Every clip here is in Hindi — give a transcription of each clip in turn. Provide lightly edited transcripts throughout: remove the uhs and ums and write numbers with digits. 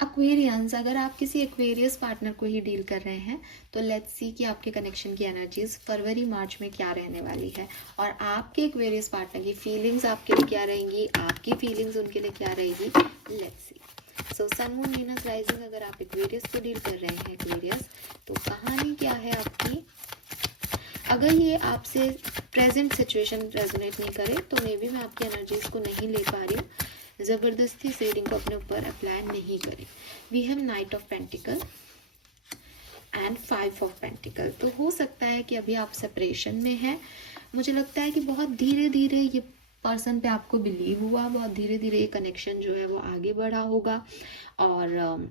एक्वेरियंस, अगर आप किसी एक्वेरियस पार्टनर को ही डील कर रहे हैं तो लेट्स सी कि आपके कनेक्शन की एनर्जीज फरवरी मार्च में क्या रहने वाली है और आपके एक्वेरियस पार्टनर की फीलिंग्स आपके लिए क्या रहेंगी, आपकी फीलिंग्स उनके लिए क्या रहेगी। Let's see. So sun moon Venus rising, अगर आप एक्वेरियस को डील कर रहे हैं एक्वेरियस, तो कहानी क्या है आपकी। अगर ये आपसे प्रेजेंट सिचुएशन रेजोनेट नहीं करे तो मे बी मैं आपकी एनर्जीज को नहीं ले पा रही हूँ, ज़बरदस्ती इस रीडिंग को अपने ऊपर अप्लाई नहीं करें। We have knight of pentacles and 5 of pentacles. तो हो सकता है कि अभी आप सेपरेशन में हैं। मुझे लगता है कि बहुत धीरे धीरे ये पर्सन पे आपको बिलीव हुआ, बहुत धीरे धीरे ये कनेक्शन जो है वो आगे बढ़ा होगा और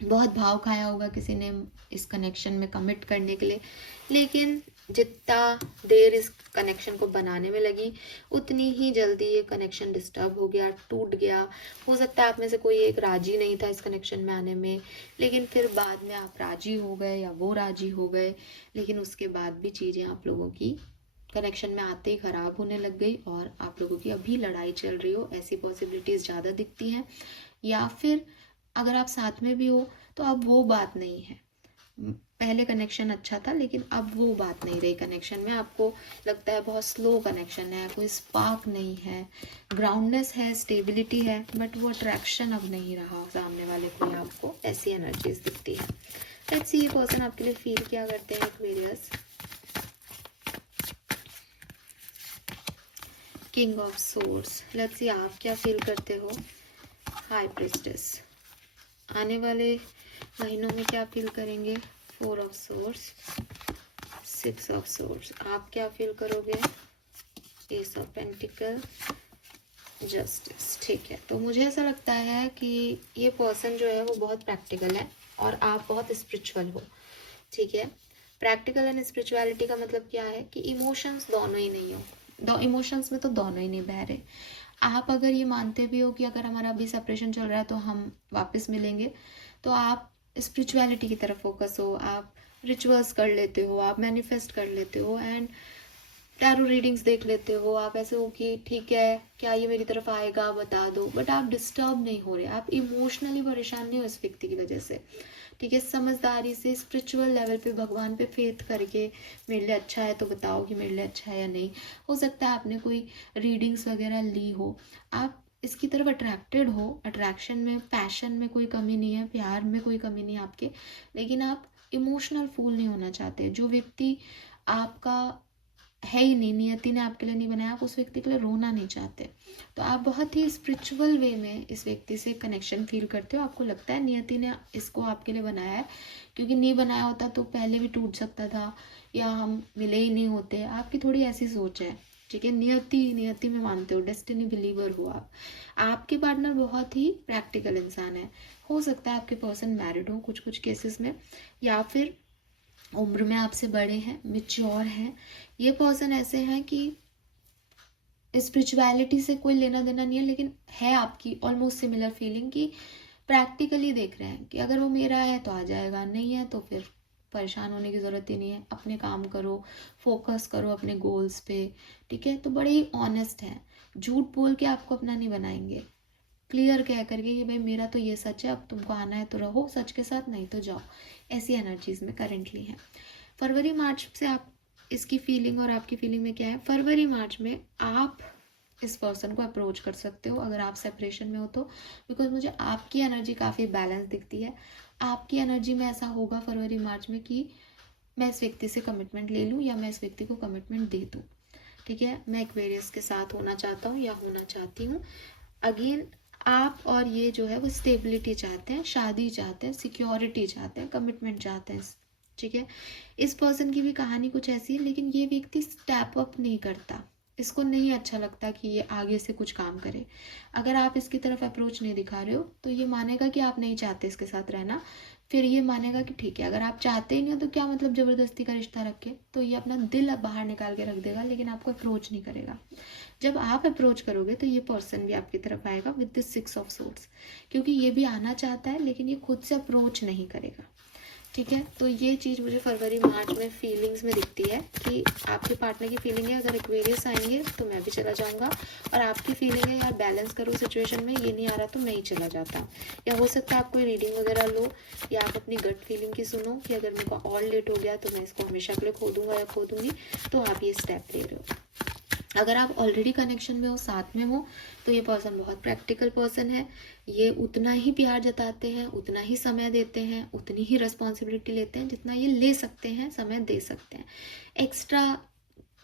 बहुत भाव खाया होगा किसी ने इस कनेक्शन में कमिट करने के लिए। लेकिन जितना देर इस कनेक्शन को बनाने में लगी उतनी ही जल्दी ये कनेक्शन डिस्टर्ब हो गया, टूट गया। हो सकता है आप में से कोई एक राजी नहीं था इस कनेक्शन में आने में, लेकिन फिर बाद में आप राजी हो गए या वो राजी हो गए, लेकिन उसके बाद भी चीज़ें आप लोगों की कनेक्शन में आते ही ख़राब होने लग गई और आप लोगों की अभी लड़ाई चल रही हो, ऐसी पॉसिबिलिटीज़ ज़्यादा दिखती हैं। या फिर अगर आप साथ में भी हो तो अब वो बात नहीं है। पहले कनेक्शन अच्छा था लेकिन अब वो बात नहीं रही कनेक्शन में, आपको लगता है बहुत स्लो कनेक्शन है, कोई स्पार्क नहीं है, ग्राउंडनेस है, स्टेबिलिटी है, बट वो अट्रैक्शन अब नहीं रहा सामने वाले को, आपको ऐसी एनर्जीज दिखती है। लेट्स सी ये पर्सन आपके लिए फील क्या करते हैं Aquarius. King of swords, let's see आप क्या फील करते हो। हाई प्रिस्टेस, आने वाले महीनों में क्या फील करेंगे। 4 ऑफ सोर्ड्स, 6 ऑफ सोर्ड्स, आप क्या फील करोगे। S of pentacle, justice. ठीक है, तो मुझे ऐसा लगता है कि ये पर्सन जो है वो बहुत प्रैक्टिकल है और आप बहुत स्पिरिचुअल हो। ठीक है, प्रैक्टिकल एंड स्पिरिचुअलिटी का मतलब क्या है कि इमोशंस दोनों ही नहीं हो, इमोशंस में तो दोनों ही नहीं बह रहे। आप अगर ये मानते भी हो कि अगर हमारा अभी सेपरेशन चल रहा है तो हम वापस मिलेंगे, तो आप स्पिरिचुअलिटी की तरफ फोकस हो, आप रिचुअल्स कर लेते हो, आप मैनिफेस्ट कर लेते हो एंड टैरो रीडिंग्स देख लेते हो। आप ऐसे हो कि ठीक है क्या ये मेरी तरफ आएगा बता दो, बट आप डिस्टर्ब नहीं हो रहे, आप इमोशनली परेशान नहीं हो इस व्यक्ति की वजह से। ठीक है, समझदारी से स्पिरिचुअल लेवल पे भगवान पे फेथ करके मेरे लिए अच्छा है तो बताओ कि मेरे लिए अच्छा है या नहीं। हो सकता है आपने कोई रीडिंग्स वगैरह ली हो, आप इसकी तरफ अट्रैक्टेड हो, अट्रैक्शन में पैशन में कोई कमी नहीं है, प्यार में कोई कमी नहीं है आपके, लेकिन आप इमोशनल फूल नहीं होना चाहते। जो व्यक्ति आपका है ही नहीं, नियति ने आपके लिए नहीं बनाया, आप उस व्यक्ति के लिए रोना नहीं चाहते, तो आप बहुत ही स्पिरिचुअल वे में इस व्यक्ति से कनेक्शन फील करते हो। आपको लगता है नियति ने इसको आपके लिए बनाया है, क्योंकि नहीं बनाया होता तो पहले भी टूट सकता था या हम मिले ही नहीं होते। आपकी थोड़ी ऐसी सोच है। ठीक है, नियति में मानते हो, डेस्टिनी बिलीवर हो आप। आपके पार्टनर बहुत ही प्रैक्टिकल इंसान है। हो सकता है आपके पर्सन मैरिड हो कुछ कुछ केसेस में, या फिर उम्र में आपसे बड़े हैं, मिच्योर हैं। ये पर्सन ऐसे हैं कि स्पिरिचुअलिटी से कोई लेना देना नहीं है, लेकिन है आपकी ऑलमोस्ट सिमिलर फीलिंग कि प्रैक्टिकली देख रहे हैं कि अगर वो मेरा है तो आ जाएगा, नहीं है तो फिर परेशान होने की ज़रूरत ही नहीं है, अपने काम करो, फोकस करो अपने गोल्स पे। ठीक है, तो बड़े ही ऑनेस्ट हैं, झूठ बोल के आपको अपना नहीं बनाएंगे, क्लियर कह करके कि भाई मेरा तो ये सच है, अब तुमको आना है तो रहो सच के साथ, नहीं तो जाओ। ऐसी एनर्जीज में करेंटली हैं। फरवरी मार्च से आप इसकी फीलिंग और आपकी फीलिंग में क्या है। फरवरी मार्च में आप इस पर्सन को अप्रोच कर सकते हो अगर आप सेपरेशन में हो तो, बिकॉज मुझे आपकी एनर्जी काफ़ी बैलेंस दिखती है। आपकी एनर्जी में ऐसा होगा फरवरी मार्च में कि मैं इस व्यक्ति से कमिटमेंट ले लूँ या मैं इस व्यक्ति को कमिटमेंट दे दूँ। ठीक है, मैं एक्वेरियस के साथ होना चाहता हूँ या होना चाहती हूँ। अगेन आप और ये जो है वो स्टेबिलिटी चाहते हैं, शादी चाहते हैं, सिक्योरिटी चाहते हैं, कमिटमेंट चाहते हैं। ठीक है, इस पर्सन की भी कहानी कुछ ऐसी है, लेकिन ये व्यक्ति स्टेप अप नहीं करता, इसको नहीं अच्छा लगता कि ये आगे से कुछ काम करे। अगर आप इसकी तरफ अप्रोच नहीं दिखा रहे हो तो ये मानेगा कि आप नहीं चाहते इसके साथ रहना, फिर ये मानेगा कि ठीक है अगर आप चाहते ही नहीं हो तो क्या मतलब ज़बरदस्ती का रिश्ता रखे, तो ये अपना दिल अब बाहर निकाल के रख देगा, लेकिन आपको अप्रोच नहीं करेगा। जब आप अप्रोच करोगे तो ये पर्सन भी आपकी तरफ आएगा विद दिस 6 ऑफ सोर्ड्स, क्योंकि ये भी आना चाहता है लेकिन ये खुद से अप्रोच नहीं करेगा। ठीक है, तो ये चीज़ मुझे फरवरी मार्च में फीलिंग्स में दिखती है कि आपके पार्टनर की फीलिंग है अगर एक्वेरियस आएंगे तो मैं भी चला जाऊंगा, और आपकी फीलिंग है यार बैलेंस करो सिचुएशन में, ये नहीं आ रहा तो नहीं चला जाता। या हो सकता है आप कोई रीडिंग वगैरह लो, या आप अपनी गट फीलिंग की सुनो कि अगर मेरे को और लेट हो गया तो मैं इसको हमेशा के लिए खो दूंगा या खो दूंगी, तो आप ये स्टेप ले रहे हो। अगर आप ऑलरेडी कनेक्शन में हो, साथ में हो, तो ये पर्सन बहुत प्रैक्टिकल पर्सन है। ये उतना ही प्यार जताते हैं, उतना ही समय देते हैं, उतनी ही रिस्पॉन्सिबिलिटी लेते हैं जितना ये ले सकते हैं, समय दे सकते हैं। एक्स्ट्रा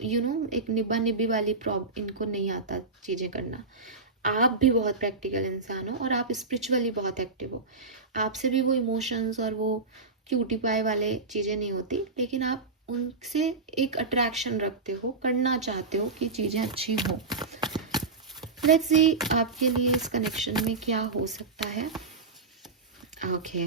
एक निब्बा निब्बी वाली इनको नहीं आता चीज़ें करना। आप भी बहुत प्रैक्टिकल इंसान हो और आप स्पिरिचुअली बहुत एक्टिव हो। आपसे भी वो इमोशंस और वो क्यूटी पाई वाले चीज़ें नहीं होती, लेकिन आप उनसे एक अट्रैक्शन रखते हो, करना चाहते हो कि चीज़ें अच्छी हो। लेट्स सी आपके लिए इस कनेक्शन में क्या हो सकता है। ओके,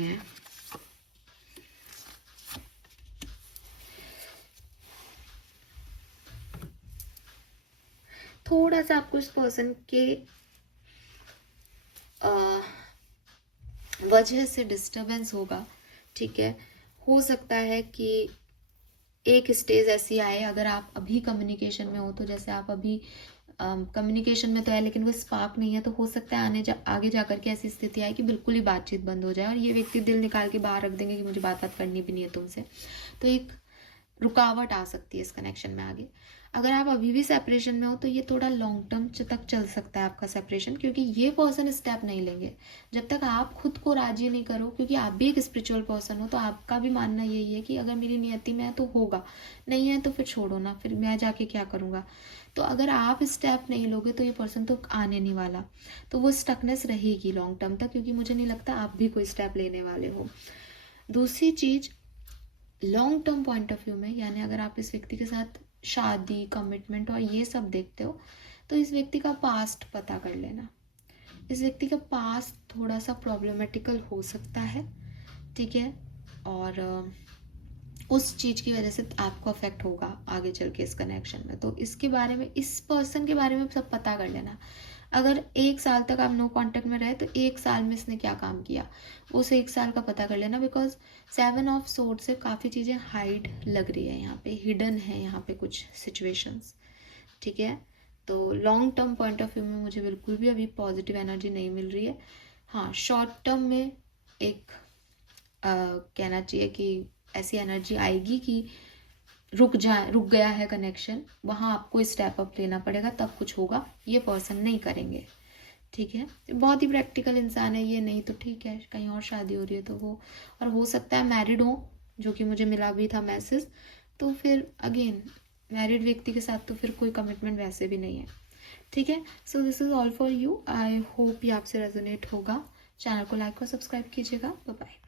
थोड़ा सा आपको इस पर्सन के वजह से डिस्टरबेंस होगा, ठीक है। हो सकता है कि एक स्टेज ऐसी आए, अगर आप अभी कम्युनिकेशन में हो तो जैसे आप अभी कम्युनिकेशन में तो है लेकिन वो स्पार्क नहीं है, तो हो सकता है आगे जाकर के ऐसी स्थिति आए कि बिल्कुल ही बातचीत बंद हो जाए और ये व्यक्ति दिल निकाल के बाहर रख देंगे कि मुझे बात करनी भी नहीं है तुमसे। तो एक रुकावट आ सकती है इस कनेक्शन में आगे। अगर आप अभी भी सेपरेशन में हो तो ये थोड़ा लॉन्ग टर्म तक चल सकता है आपका सेपरेशन, क्योंकि ये पर्सन स्टेप नहीं लेंगे जब तक आप खुद को राजी नहीं करो, क्योंकि आप भी एक स्पिरिचुअल पर्सन हो, तो आपका भी मानना यही है कि अगर मेरी नियति में है तो होगा, नहीं है तो फिर छोड़ो ना, फिर मैं जाके क्या करूँगा। तो अगर आप स्टेप नहीं लोगे तो ये पर्सन तो आने नहीं वाला, तो वो स्टकनेस रहेगी लॉन्ग टर्म तक, क्योंकि मुझे नहीं लगता आप भी कोई स्टेप लेने वाले हो। दूसरी चीज़, long term point of view में, यानी अगर आप इस व्यक्ति के साथ शादी, कमिटमेंट और ये सब देखते हो, तो इस व्यक्ति का पास्ट पता कर लेना। इस व्यक्ति का पास्ट थोड़ा सा प्रॉब्लमेटिकल हो सकता है, ठीक है, और उस चीज़ की वजह से आपको अफेक्ट होगा आगे चल के इस कनेक्शन में। तो इसके बारे में, इस पर्सन के बारे में सब पता कर लेना। अगर 1 साल तक आप नो कांटेक्ट में रहे तो 1 साल में इसने क्या काम किया, उस 1 साल का पता कर लेना। बिकॉज 7 ऑफ सोर्ड से काफ़ी चीज़ें हाइड लग रही है यहाँ पे, हिडन है यहाँ पे कुछ सिचुएशंस, ठीक है। तो long term point of view में मुझे बिल्कुल भी अभी पॉजिटिव एनर्जी नहीं मिल रही है। हाँ, शॉर्ट टर्म में एक कहना चाहिए कि ऐसी एनर्जी आएगी कि रुक गया है कनेक्शन, वहाँ आपको स्टेप अप लेना पड़ेगा, तब कुछ होगा। ये पर्सन नहीं करेंगे, ठीक है। बहुत ही प्रैक्टिकल इंसान है ये, नहीं तो ठीक है कहीं और शादी हो रही है तो वो, और हो सकता है मैरिड हो, जो कि मुझे मिला भी था मैसेज, तो फिर अगेन मैरिड व्यक्ति के साथ तो फिर कोई कमिटमेंट वैसे भी नहीं है, ठीक है। So this is all for you. I hope ये आपसे रेजोनेट होगा। चैनल को लाइक और सब्सक्राइब कीजिएगा। Bye bye.